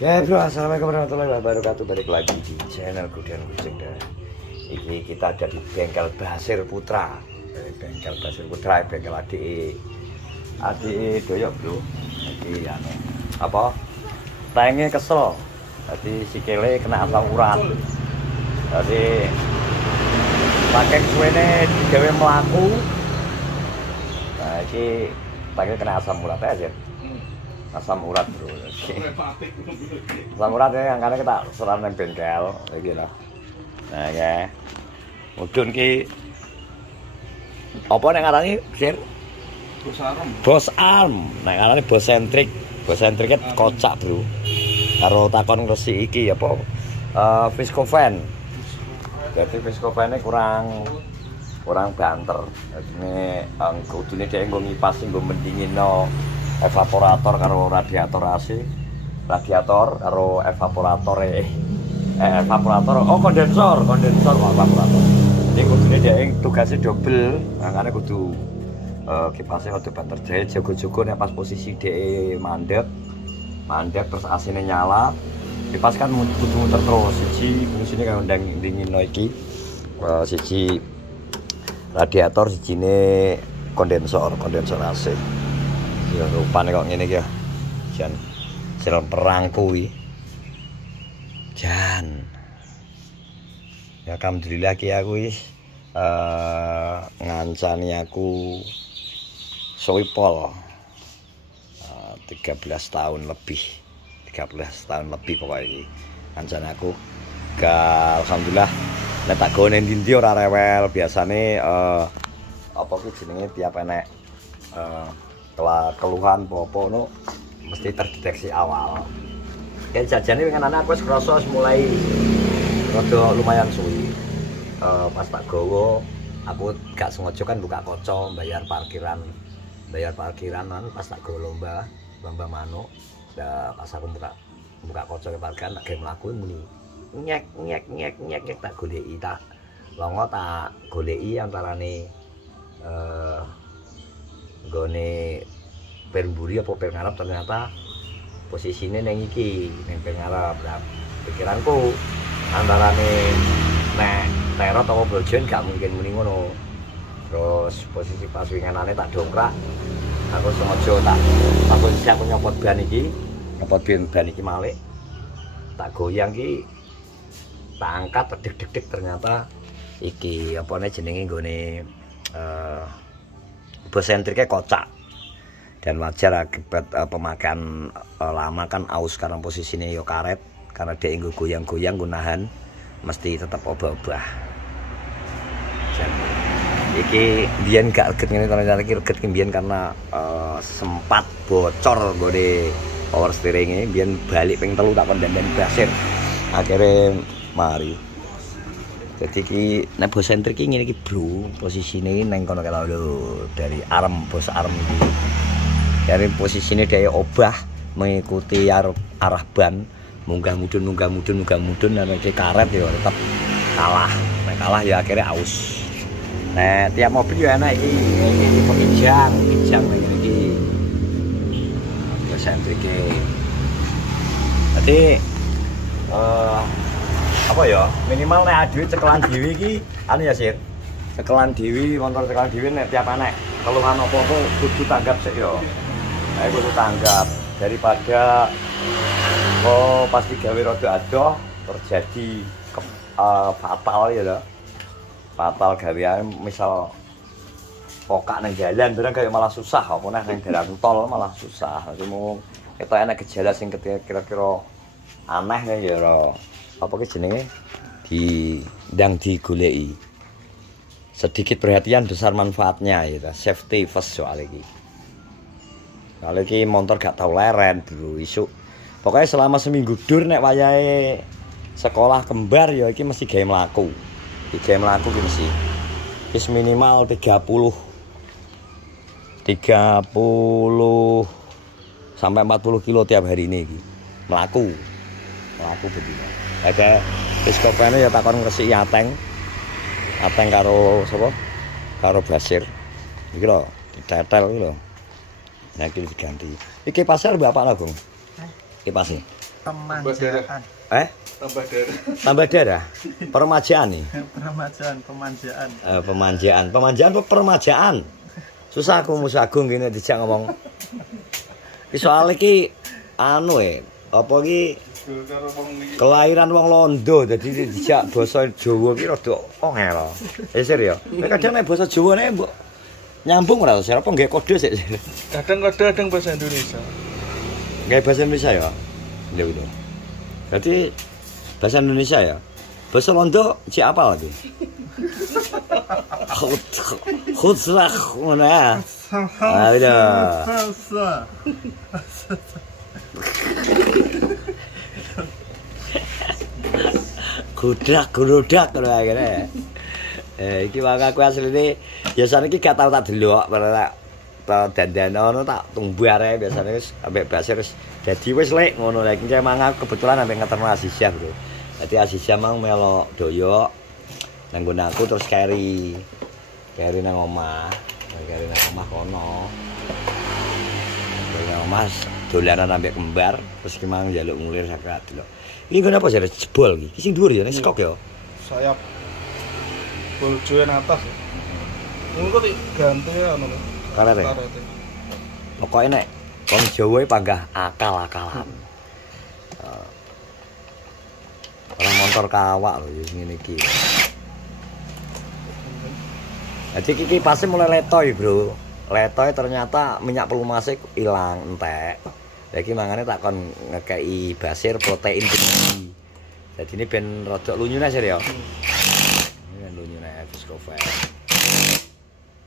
Oke bro, assalamualaikum warahmatullahi wabarakatuh. Balik lagi di channel Kudian Kucing dah. Ini kita ada di bengkel Basir Putra. Bengkel Basir Putra, bengkel adik doyok bro. Jadi apa? Tangnya kesel. Jadi sikile kena asam urat. Jadi pakai suwene digawe melaku. Nah ini tangnya kena asam urat aja. Asam urat bro. Asam urat ya karena kita serang nang bengkel iki lho. Nah ya. Mudun ki apa nek ngarani Sir? Bos arm. Bos arm. Nek ngarani bos sentrik. Bos sentriknya kocak bro. Karo takon resi iki apa? Viscovan. Jadi Viscovan kurang banter. Jadi kudune dhek nggo ngipas nggo mendingino evaporator karo radiator AC, radiator karo evaporator evaporator kondensor evaporator. Jadi kudune dhek tugasnya double, makanya kudu kipasnya kudu banter jahil jago-jago nek pas posisi dhek mandek terus AC-ne nyala. Kipas kan kudu muter terus. Siji fungsine kaya ndingino iki. Siji radiator, sijine kondensor AC. Ya rupane kok ngene iki ya. Jan sel perang kuwi. Jan. Ya alhamdulillah ki aku wis ngancani aku soipol 13 tahun lebih. 13 tahun lebih pokoknya iki. Ngancani aku alhamdulillah nek tak gone ndi ora rewel. Biasane apa ki jenenge tiap enek keluhan apa no mesti terdeteksi awal. Ya jajane winginane aku wis krasa mulai rada lumayan suwi. Pas tak gowo aku gak sengaja kan buka kaca bayar parkiran kan pas tak gowo lomba manuk. Lah pas aku buka kaca parkiran tak gawe mlaku muni nyek tak goleki tak longo tak goleki antarane gone Pemburi apa pengarap ternyata posisinya neng iki neng pengarap. Nah, pikiranku antarane nek terot atau brojen gak mungkin muni ngono. Terus posisi pas winganane tak dongkrak aku sengaja tak posisi aku nyopot ban iki malih tak goyang ki tak angkat deg-deg ternyata iki apane jenenge nggone bos sentriknya kocak. Dan wajar akibat pemakaian lama kan aus karena posisinya yo karet karena dia nggo goyang-goyang gunahan mesti tetap obah-obah. Iki biyen gak reget ngene ternyata iki reget biyen karena sempat bocor gone power steering biyen balik ping 3 tak kondenden Basir. Akhirnya mari. Jadi ki nek bos sentrik iki ngene iki bro, posisine neng kono kala lho dari arm bos arm iki. Dari posisinya dia obah mengikuti arah ban munggah mudun dan karet ya tetap kalah. Nah kalah ya akhirnya aus. Nah tiap mobil ya enak ini pengijang ini sentrike. Jadi apa ya minimal nek aduh cekelan dhewe iki anu ya Sir. Cekelan dhewe motor cekelan dhewe nek tiap anek keluhan apa-apa kudu tanggap sik ya. Aku kudu tanggap daripada pas digawe rada adoh terjadi fatal ya lho. Fatal gawean misal pokak nang jalan barang kayak malah susah apa nang dalan tol malah susah. Cuma ketok enak gejala sing kira-kira aneh ya lho. Apa ki jenenge ndang digoleki. Sedikit perhatian besar manfaatnya ya. Safety first soal iki. Kalau ini motor gak tau leren bro isuk. Pokoknya selama seminggu dur nek wayahe sekolah kembar ya iki mesti gawe mlaku. Iki mlaku ki mesti. Wis minimal 30 sampai 40 kilo tiap hari ini iki. Mlaku begini. Ada Viscovan ya takon ngresiki ateng karo sapa? Karo Basir. Iki lho, ditetel iki lho. Nah iki diganti. Iki pasar berapa lah, Bung? Kipasnya. Pemanjaan. Tambah darah. Tambah darah. Permajaan nih. Pemanjaan. Pemanjaan apa permajaan? Susah aku Mus Agung gini dijak ngomong. Ki soal iki anu apa ki kelahiran wong Londo dadi dijak basa Jawa ki rada ongel. Serius. Nek kadang nek basa Jawa nek mbok nyambung ora to, apa nggih kode sik. Kadang bahasa Indonesia. Nggih bahasa Indonesia ya. Ya gitu. Berarti bahasa Indonesia ya. Bahasa Londo cik apa lagi? Khutslah ngono ya. Ada. Gudak ngono akhirnya. Iki wae aku asline biasane iki gak tau tak delok, tak dandan ngono tak tumbuh arek biasane wis ambek basir wis dadi wis lek ngono lek iki emang aku kebetulan ambek ngeterno Azizah, Bro. Dadi Azizah mang melok doyok nang nggon aku terus carry nang omah. Carry nang omah kono. Carry nang omah dolanan ambek kembar terus ki mang njaluk ngulir sakrat delok. Iki nggon apa sih jebol iki? Ki sing dhuwur ya nek skok ya. Sayap boljoen atas. Ngono kok gantungnya ngono. Karete. Pokoke nek wong Jawa panggah akal-akalan. Orang motor kawak lho ya ngene iki. Jadi iki pasti mulai letoy, Bro. Letoy ternyata minyak pelumasnya hilang entek. Lagi mangane tak kon ngekei basir protein tinggi. Jadi ini ben rodok lunyune sih ya. Ini ben lunyune Viscofen.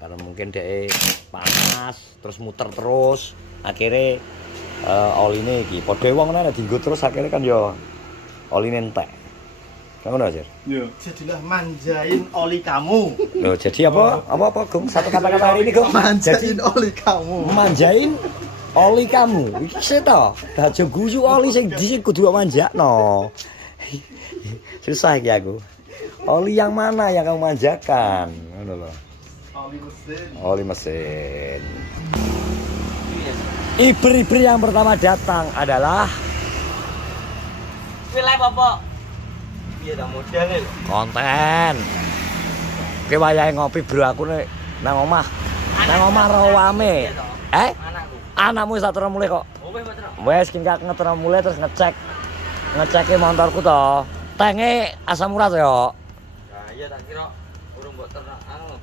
Karena mungkin dia panas terus muter terus akhirnya oline iki padha wong nek dienggo terus akhirnya kan ya oline entek. Kamu ngono aja. Iya. Jadilah manjain oli kamu. Loh, jadi apa? Apa, Gung? Satu kata-kata hari ini, Gung. Manjain oli kamu. Manjain oli kamu. Iki sih to. Aja guyu oli sing dhisik kudu manjakno. Susah iki aku. Oli yang mana yang kamu manjakan? Ngono lho. Oli mesin. Ibri-ibri yang pertama datang adalah Wilayah Bapak. Iya dah modalnya konten. Oke wayahe ngopi bro aku nek nang omah. Nang omah rawame. Anakmu wis tak mulai kok. Wes ki ngetero mulai terus ngeceke motorku to. Tenge asam urat yo. Nah, iya tak kira urung mbok ternak anu.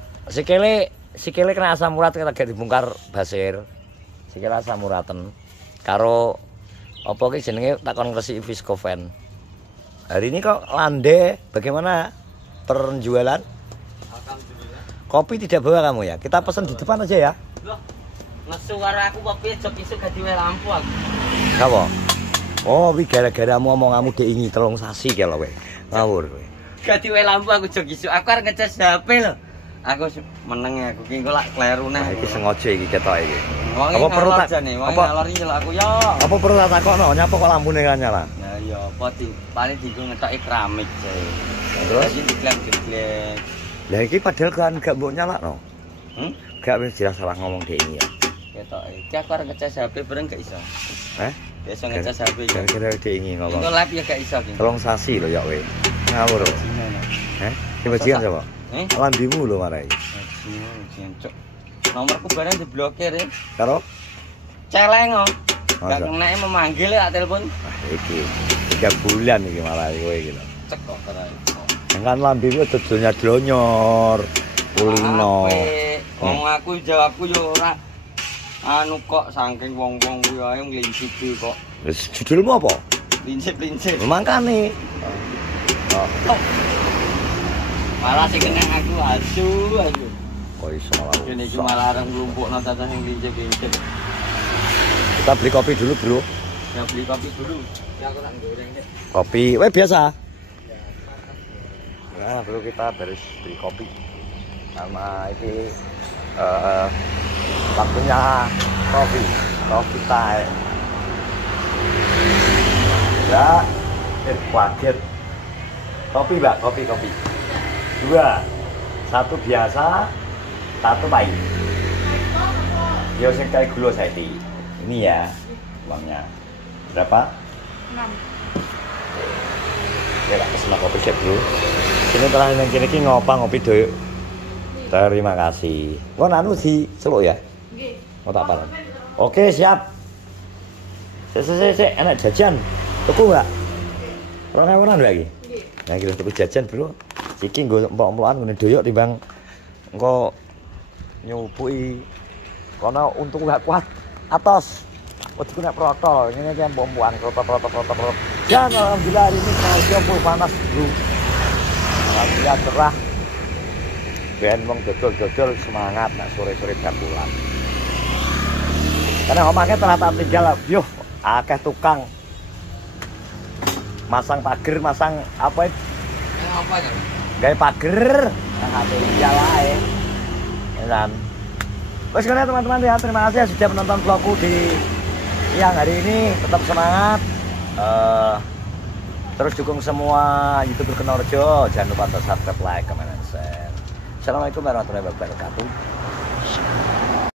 Sikile kena asam urat kita gak dibongkar basir. Sikile asam uraten. Karo apa ki jenenge takon resiki Viscofen. Hari ini kok landai, bagaimana penjualan? Alhamdulillah. Kopi tidak bawa kamu ya? Kita pesan di depan aja ya? Loh, ngesu karo aku kopi jok isu gak diwe lampu aku. Kamu? Oh, wi gara-gara omonganmu diingi telung sasi ya lho kowe. Ngawur kowe. Gak diwe lampu aku jok isu. Aku arep ngecas HP lho. Aku meneng aku ki engko lak kleru neh. Iki sengaja iki ketok iki. Apa perlu tak jane? Wong ngalor iki lho aku yo. Apa perlu tak takokno nyapa kok lampune kan nyala? Ya iya, apa paling dienggo ngetoki keramik sih. Terus diglek-glek. Lah iki padahal kan gak mbok nyalakno. Gak wis jelas salah ngomong dhek ini ya. Ketok iki aku arep ngecas HP bareng gak iso. Gak iso ngecas HP iki. Kira-kira dhek ini ngomong. Itu live ya gak iso iki. Telung sasi lho ya kowe. Ngawur. Ki bajikan sapa? Lambimu lho marai. Cuk. Nomorku bareng diblokir ya. Karo Celeng kok. Gak kenake memanggil ya telepon. Iki 3 bulan iki malah kowe iki lho. Cek kok keren. Kan lambimu dodonya dlonyor. Kulino. Wong aku jawabku yo ora anu kok saking wong-wong kuwi ae nglincip kok. Wis judulmu apa? Lincip-lincip. Mangkane. Oh. Malah sing kena aku asu. Kok iso malah. Kene iki malah areng nglumpukno tata sing lincip-lincip. Kita beli kopi dulu, Bro. Ya beli kopi dulu. Ya aku tak goreng deh. Kopi, biasa. Nah, Bro kita beres beli kopi. Sama ini waktunya kopi time. Ya, kaget. Kopi, Mbak, kopi. 2. 1 biasa, 1 pahit. Ya sing kayak gula saiki. Ini ya uangnya. Berapa? Ya tak pesen kopi sih bro. Sini telah yang kini ki ngopi doyok. Terima kasih. Kau anu di Seluk ya? Mau tak parah. Oke siap. Sik, enak jajan. Tuku nggak? Orang ewenan lagi. Nah kita tuku jajan bro. Iki nggo empok-empokan ngene doyok timbang engko nyupuki. Kono untung gak kuat. Atos. Wedhusku nek protol, ngene iki empok-empokan protol. Dan alhamdulillah hari ini sangat panas bro. Alhamdulillah cerah. Ben wong dodol-dodol semangat nak sore-sore pulang. Karena omahnya telah tak tinggal, yuh, akeh tukang masang pager, masang apa itu? Apa kan? Gaya pager, yang hati jalae. Dan, terus karena teman-teman ya terima kasih sudah menonton vlogku di siang hari ini. Tetap semangat. Terus dukung semua YouTuber Kenorjo. Jangan lupa untuk subscribe, like, comment, dan share. Assalamualaikum warahmatullahi wabarakatuh.